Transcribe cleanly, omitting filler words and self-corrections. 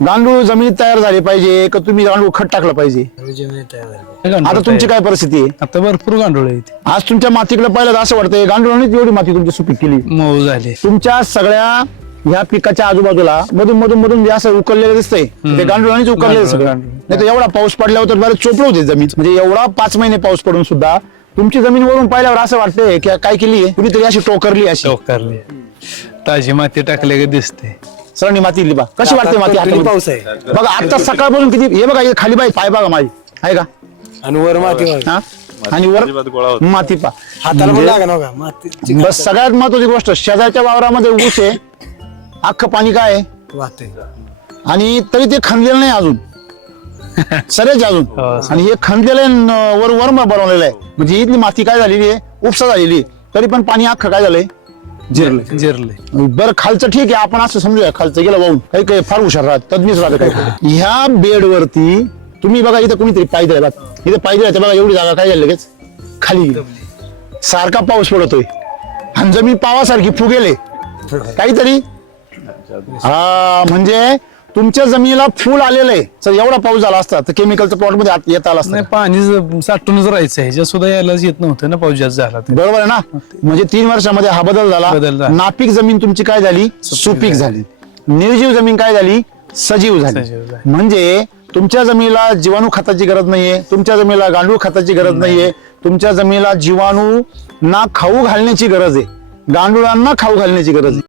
गांडूळ जमिनीत तयार झाले पाहिजे का तुम्ही गांडूळ खत टाकलं पाहिजे? आता तुमची काय परिस्थिती आहे? आता भरपूर गांडूळ आहेत, आज तुमच्या मातीकडे पाहिलं तर असं वाटतंय गांडुळानेच एवढी माती तुमची सुपीक केली. मऊ झाले. तुमच्या सगळ्या ह्या पिकाच्या आजूबाजूला मधून जे असं उकळलेलं दिसतंय ते गांडुळानेच उकळलेलं सगळं. नाही तर एवढा पाऊस पडल्यावर तर बरेच चोपडे होते जमीन. म्हणजे एवढा 5 महिने पाऊस पडून सुद्धा तुमची जमीन वरून पाहिल्यावर असं वाटतंय की काय केली कुणीतरी अशी टोकरली अशी. टोकारले, ताजी माती टाकले का दिसते. सरांनी माती दिली बा, कशी वाटते माती हातामध्ये? पाऊस आहे बघा आता सकाळपासून किती हे बघा, हे खाली बाई पाय बघा माझी आहे का, आणि वर माती हा? आणि वर माती पा हाताला पण लागा नका माती बस. सगळ्यात महत्वाची गोष्ट, शेजारच्या वावरामध्ये ऊस आहे, अख्खं पाणी काय आहे वाहते आणि तरी ते खणलेलं नाही अजून सरेच अजून. आणि हे खणलेलं वर वर्म बनवलेलं आहे. म्हणजे इथली माती काय झालेली आहे, उपसा झालेली आहे. तरी पण पाणी अख्खं काय झालंय, जिरलंय. जिरले. बरं खालचं ठीक आहे, आपण असं समजूया खालचं गेलं वाहून, काही काही फार हुशार राहत तज्ञच राहत काही. ह्या बेडवरती तुम्ही बघा, इथं कोणीतरी पाय दिलाय बघा, इथे पाय दिलाय बघा, एवढी जागा काय झाली लगेच खाली गेली. सारखा पाऊस पडतोय आणि जमीन पावासारखी फुगेले काहीतरी. हा म्हणजे तुमच्या जमिनीला फुल आलेलं आहे. जर एवढा पाऊस झाला असता तर केमिकलच्या प्लॉट मध्ये येता आला असता. नाही, पाणी साठूनच राहायचं, ह्याच्या सुद्धा यायलाच येत नव्हतं ना, पाऊस जास्त झाला तर. बरोबर आहे ना. म्हणजे 3 वर्षामध्ये हा बदल झाला. बदल झाला. नापीक जमीन तुमची काय झाली, सुपीक झाली. निर्जीव जमीन काय झाली, सजीव झाली. सजीव झाली. म्हणजे तुमच्या जमिनीला जीवाणू खताची गरज नाहीये, तुमच्या जमिनीला गांडूळ खताची गरज नाहीये, तुमच्या जमिनीला जीवाणू ना खाऊ घालण्याची गरज आहे, गांडुळांना खाऊ घालण्याची गरज आहे.